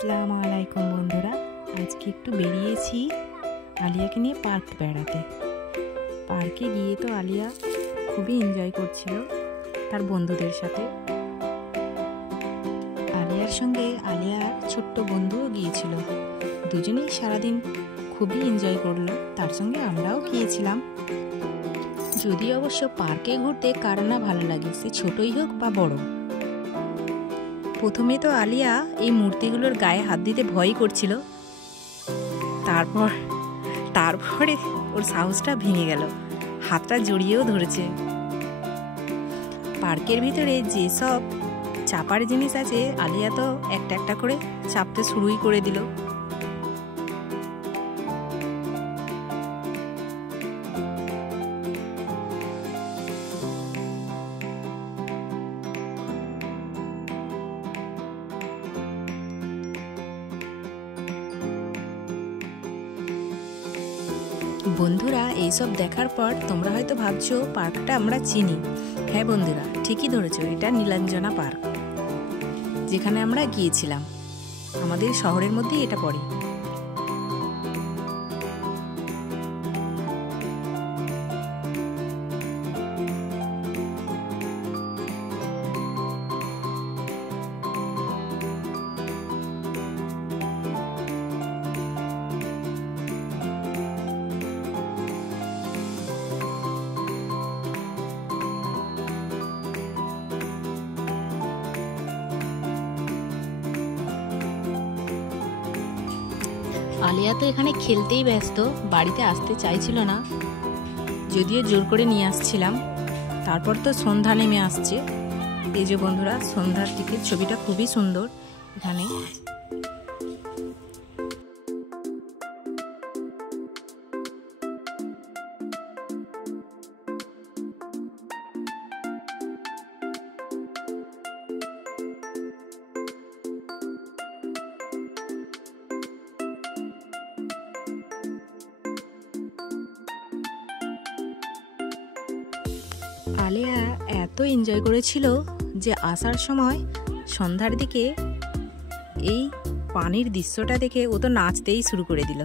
আসসালামু আলাইকুম বন্ধুরা, আজকে একটু বেরিয়েছি আলিয়াকে নিয়ে পার্ক বেড়াতে। পার্কে গিয়ে তো আলিয়া খুবই এনজয় করছিল তার বন্ধুদের সাথে। আলিয়ার সঙ্গে আলিয়ার ছোট্ট বন্ধুও গিয়েছিল। দুজনেই সারাদিন খুবই এনজয় করলো, তার সঙ্গে আমরাও গিয়েছিলাম। যদি অবশ্য পার্কে ঘুরতে কার না ভালো লাগে, সে ছোটই হোক বা বড়। প্রথমে তো আলিয়া এই মূর্তিগুলোর গায়ে হাত দিতে ভয়ই করছিল, তারপরে ওর সাহসটা ভেঙে গেল, হাতটা জড়িয়েও ধরেছে। পার্কের ভিতরে যেসব চাপার জিনিস আছে আলিয়া তো একটা একটা করে চাপতে শুরুই করে দিল। বন্ধুরা, এইসব দেখার পর তোমরা হয়তো ভাবছো পার্কটা আমরা চিনি। হ্যাঁ বন্ধুরা, ঠিকই ধরেছো, এটা নীলাঞ্জনা পার্ক, যেখানে আমরা গিয়েছিলাম। আমাদের শহরের মধ্যেই এটা পড়ে। আলিয়া তো এখানে খেলতেই ব্যস্ত, বাড়িতে আসতে চাইছিল না, যদিও জোর করে নিয়ে আসছিলাম। তারপর তো সন্ধ্যা নেমে আসছে। এই যে বন্ধুরা, সন্ধ্যার দিকের ছবিটা খুবই সুন্দর এখানে। আলিয়া এত এনজয় করেছিল যে আসার সময় সন্ধ্যার দিকে এই পানির দৃশ্যটা দেখে ও তো নাচতেই শুরু করে দিল।